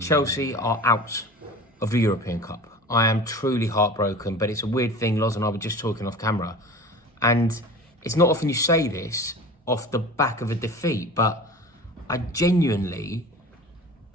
Chelsea are out of the European Cup. I am truly heartbroken, but it's a weird thing. Loz and I were just talking off camera, and it's not often you say this off the back of a defeat, but I genuinely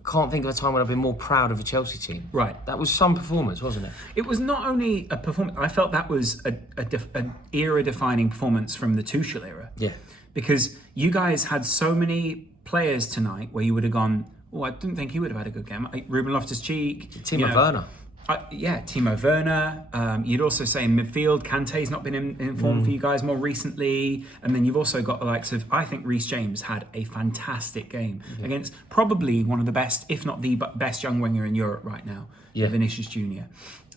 can't think of a time when I've been more proud of a Chelsea team. Right. That was some performance, wasn't it? It was not only a performance, I felt that was an era-defining performance from the Tuchel era. Yeah. Because you guys had so many players tonight where you would have gone, oh, I didn't think he would have had a good game. Ruben Loftus-Cheek. Timo Werner. Timo Werner. You'd also say in midfield, Kante's not been in form for you guys more recently. And then you've also got the likes of, I think Reece James had a fantastic game against probably one of the best, if not the best young winger in Europe right now, Vinicius Jr.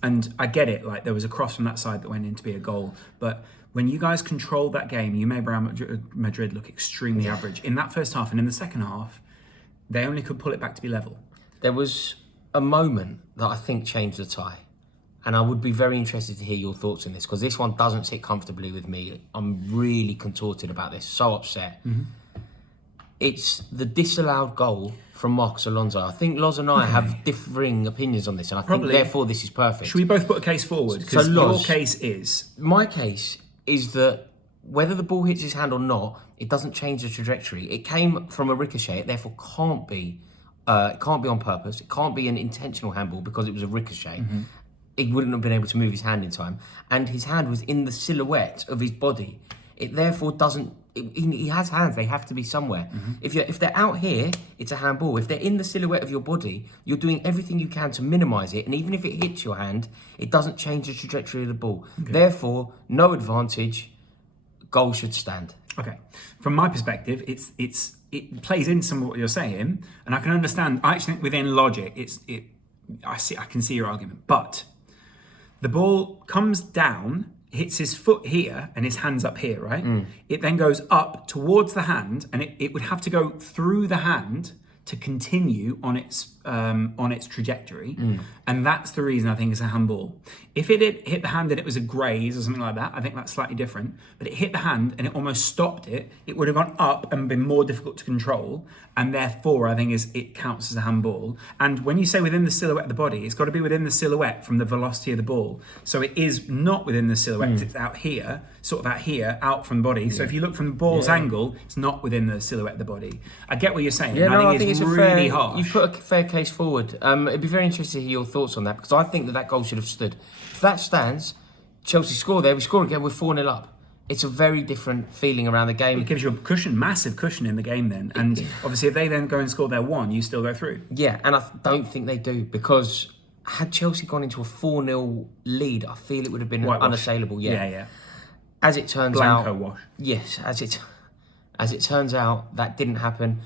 And I get it, like there was a cross from that side that went in to be a goal. But when you guys controlled that game, you made Real Madrid look extremely average. In that first half and in the second half, they only could pull it back to be level. There was a moment that I think changed the tie. And I would be very interested to hear your thoughts on this, because this one doesn't sit comfortably with me. I'm really contorted about this, so upset. Mm-hmm. It's the disallowed goal from Marcos Alonso. I think Loz and I have differing opinions on this, and I think therefore this is perfect. Should we both put a case forward? Because your case is... My case is that whether the ball hits his hand or not, it doesn't change the trajectory. It came from a ricochet, it therefore can't be on purpose. It can't be an intentional handball because it was a ricochet. Mm-hmm. He wouldn't have been able to move his hand in time. And his hand was in the silhouette of his body. It therefore doesn't... He has hands, they have to be somewhere. Mm-hmm. If they're out here, it's a handball. If they're in the silhouette of your body, you're doing everything you can to minimise it. And even if it hits your hand, it doesn't change the trajectory of the ball. Okay. Therefore, no advantage, goal should stand. Okay. From my perspective, it plays in some of what you're saying, and I can understand. I actually think within logic, I can see your argument, but the ball comes down, hits his foot here, and his hand's up here, right? It then goes up towards the hand, and it would have to go through the hand to continue on its trajectory, and that's the reason I think it's a handball. If it had hit the hand and it was a graze or something like that, I think that's slightly different. But it hit the hand and it almost stopped it. It would have gone up and been more difficult to control, and therefore I think it counts as a handball. And when you say within the silhouette of the body, it's got to be within the silhouette from the velocity of the ball. So it is not within the silhouette because it's out here, sort of out here, out from the body. So if you look from the ball's angle, it's not within the silhouette of the body. I get what you're saying. Yeah, I think it's really harsh. You've put a fair case forward. It'd be very interesting to hear your thoughts on that, because I think that goal should have stood. If that stands, Chelsea score there, we score again, we're 4-0 up. It's a very different feeling around the game. It gives you a cushion, massive cushion in the game then. And obviously if they then go and score their one, you still go through. Yeah, and I don't think they do, because had Chelsea gone into a 4-0 lead, I feel it would have been unassailable. Yeah. As it turns Blanco out... wash. Yes, as it turns out, that didn't happen.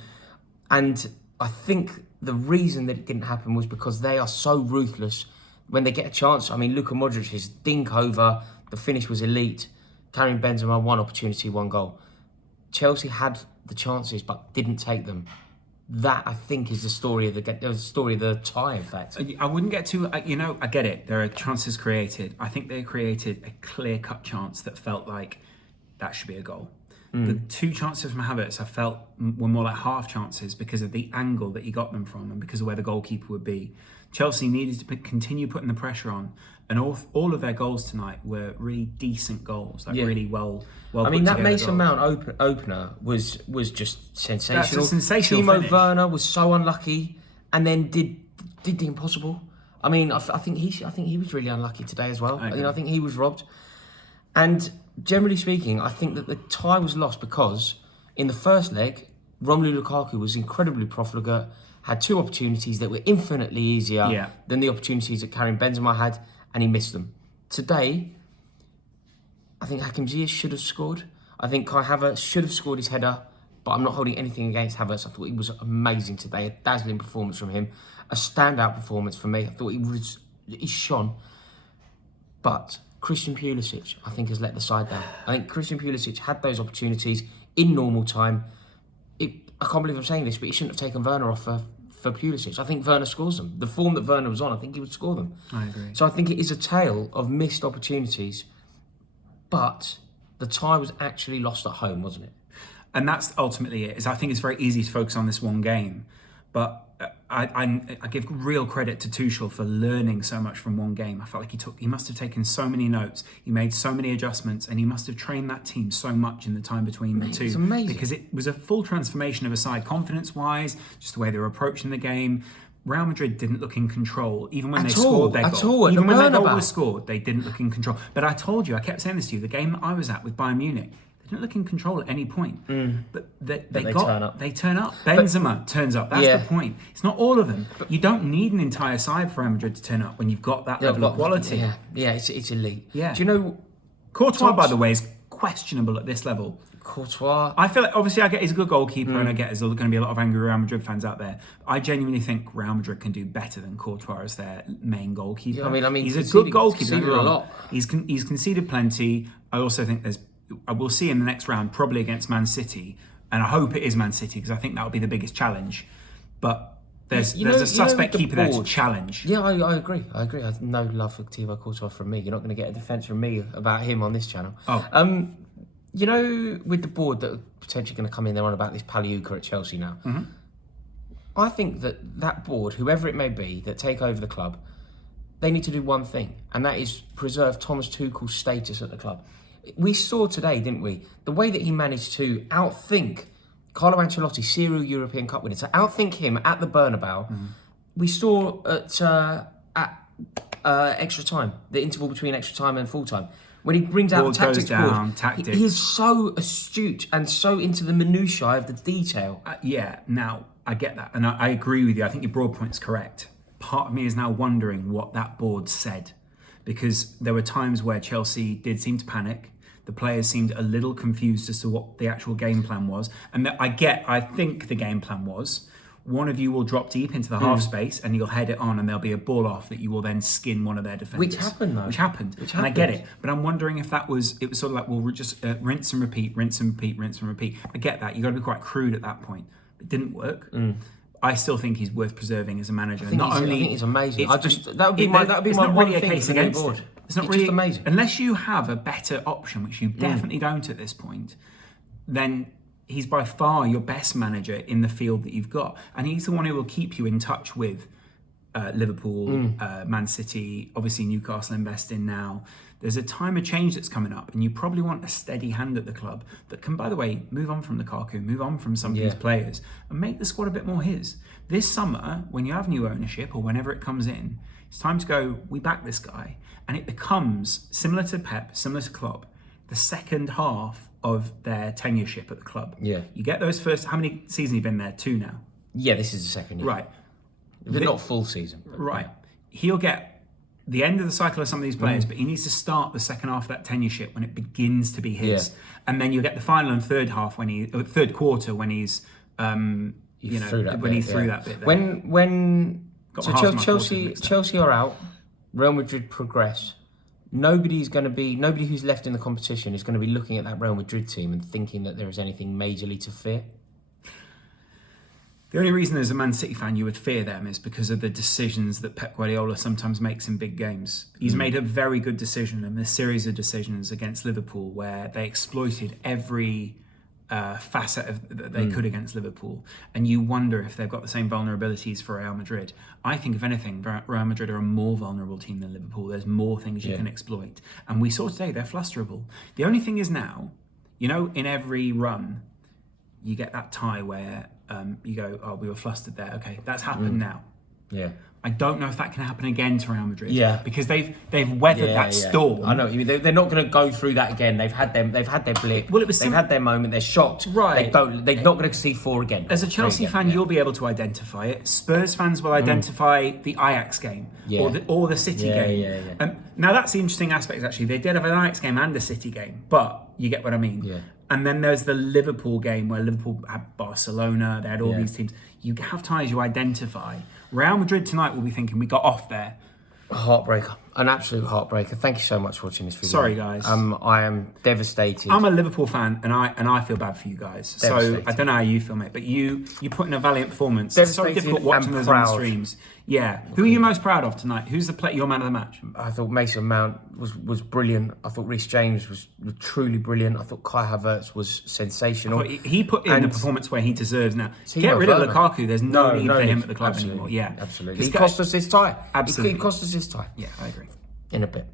And I think the reason that it didn't happen was because they are so ruthless when they get a chance. I mean, Luka Modric's dink over, the finish was elite. Karim Benzema, one opportunity, one goal. Chelsea had the chances but didn't take them. That, I think, is the story of the tie, in fact. I wouldn't get too... I get it. There are chances created. I think they created a clear-cut chance that felt like that should be a goal. The two chances from Havertz I felt were more like half chances because of the angle that he got them from and because of where the goalkeeper would be. Chelsea needed to continue putting the pressure on, and all of their goals tonight were really decent goals, really well. I mean, that Mason Mount opener was just sensational. That's a sensational Timo finish. Werner was so unlucky, and then did the impossible. I mean, I think he was really unlucky today as well. I think he was robbed. And generally speaking, I think that the tie was lost because in the first leg, Romelu Lukaku was incredibly profligate, had two opportunities that were infinitely easier than the opportunities that Karim Benzema had, and he missed them. Today, I think Hakim Ziyech should have scored. I think Kai Havertz should have scored his header, but I'm not holding anything against Havertz. I thought he was amazing today, a dazzling performance from him, a standout performance for me. I thought he shone. But Christian Pulisic, I think, has let the side down. I think Christian Pulisic had those opportunities in normal time. I can't believe I'm saying this, but he shouldn't have taken Werner off for Pulisic. I think Werner scores them. The form that Werner was on, I think he would score them. I agree. So I think it is a tale of missed opportunities, but the tie was actually lost at home, wasn't it? And that's ultimately it. I think it's very easy to focus on this one game, but I give real credit to Tuchel for learning so much from one game. I felt like he must have taken so many notes, he made so many adjustments, and he must have trained that team so much in the time between the two. It's amazing. Because it was a full transformation of a side, confidence-wise, just the way they were approaching the game. Real Madrid didn't look in control, even when they scored their goal. Even when their goal was scored, they didn't look in control. But I told you, I kept saying this to you, the game I was at with Bayern Munich, they didn't look in control at any point. But they turn up. Benzema turns up. That's the point. It's not all of them. You don't need an entire side for Real Madrid to turn up when you've got that level of quality. Yeah, it's elite. Yeah. Do you know... Courtois, by the way, is questionable at this level. Courtois... I feel like, obviously, I get he's a good goalkeeper, and I get there's going to be a lot of angry Real Madrid fans out there. I genuinely think Real Madrid can do better than Courtois as their main goalkeeper. Yeah, I mean, he's a good goalkeeper. A lot. He's conceded plenty. I also think I will see in the next round, probably against Man City, and I hope it is Man City because I think that will be the biggest challenge. But there's a suspect keeper there to challenge. Yeah, I agree. I have no love for Thibaut Courtois from me. You're not going to get a defence from me about him on this channel. You know, with the board that are potentially going to come in, they're on about this Paliuca at Chelsea now. I think that board, whoever it may be, that take over the club, they need to do one thing, and that is preserve Thomas Tuchel's status at the club. We saw today, didn't we, the way that he managed to outthink Carlo Ancelotti, serial European Cup winner, to outthink him at the Bernabeu. We saw at extra time, the interval between extra time and full time, when he brings out the tactics board. He is so astute and so into the minutiae of the detail. Now, I get that, and I agree with you. I think your broad point's correct. Part of me is now wondering what that board said, because there were times where Chelsea did seem to panic. The players seemed a little confused as to what the actual game plan was. And I think the game plan was, one of you will drop deep into the half space and you'll head it on and there'll be a ball off that you will then skin one of their defenders. Which happened, though. Which happened. And I get it. But I'm wondering if it was sort of like, well, we're just rinse and repeat, rinse and repeat, rinse and repeat. I get that. You've got to be quite crude at that point. It didn't work. I still think he's worth preserving as a manager. I think he's amazing. That would be my one thing for the board. It's not really amazing. Unless you have a better option, which you definitely don't at this point, then he's by far your best manager in the field that you've got. And he's the one who will keep you in touch with Liverpool, Man City, obviously Newcastle investing now. There's a time of change that's coming up, and you probably want a steady hand at the club that can, by the way, move on from Lukaku, move on from some of these players, and make the squad a bit more his. This summer, when you have new ownership, or whenever it comes in, it's time to go, we back this guy. And it becomes, similar to Pep, similar to Klopp, the second half of their tenureship at the club. Yeah. You get those first, how many seasons have you been there? 2 now? Yeah, this is the second year. Right. They're not full season. Right. He'll get the end of the cycle of some of these players, but he needs to start the second half of that tenureship when it begins to be his. And then you'll get the final and third half third quarter when he's through that bit there. Chelsea are out, Real Madrid progress. Nobody who's left in the competition is going to be looking at that Real Madrid team and thinking that there is anything majorly to fear. The only reason as a Man City fan you would fear them is because of the decisions that Pep Guardiola sometimes makes in big games. He's made a very good decision and a series of decisions against Liverpool where they exploited every facet that they could against Liverpool. And you wonder if they've got the same vulnerabilities for Real Madrid. I think, if anything, Real Madrid are a more vulnerable team than Liverpool. There's more things you can exploit. And we saw today they're flusterable. The only thing is now, in every run, you get that tie where you go, oh, we were flustered there. Okay, that's happened now. Yeah. I don't know if that can happen again to Real Madrid. Yeah. Because they've weathered that storm. I know what you mean. They're not going to go through that again. They've had their blip. They've had their moment. They're shocked. Right. They're not going to see 4 again. As a Chelsea fan, you'll be able to identify it. Spurs fans will identify the Ajax game or the City game. Now that's the interesting aspect. Actually, they did have an Ajax game and a City game, but you get what I mean. Yeah. And then there's the Liverpool game where Liverpool had Barcelona. They had all these teams. You have ties you identify. Real Madrid tonight will be thinking, we got off there. A heartbreaker. An absolute heartbreaker. Thank you so much for watching this video. Sorry, guys. I am devastated. I'm a Liverpool fan, and I feel bad for you guys. So I don't know how you feel, mate, but you put in a valiant performance. It's so difficult watching those on the streams. Yeah. Who are you most proud of tonight? Who's your man of the match? I thought Mason Mount was brilliant. I thought Reece James was truly brilliant. I thought Kai Havertz was sensational. He put in the performance where he deserves now. Timo Get rid of Werner. Lukaku. There's no need for him at the club Absolutely. anymore. Yeah, Absolutely. He cost us his tie. Absolutely. He cost us his tie. Yeah, I agree. In a bit.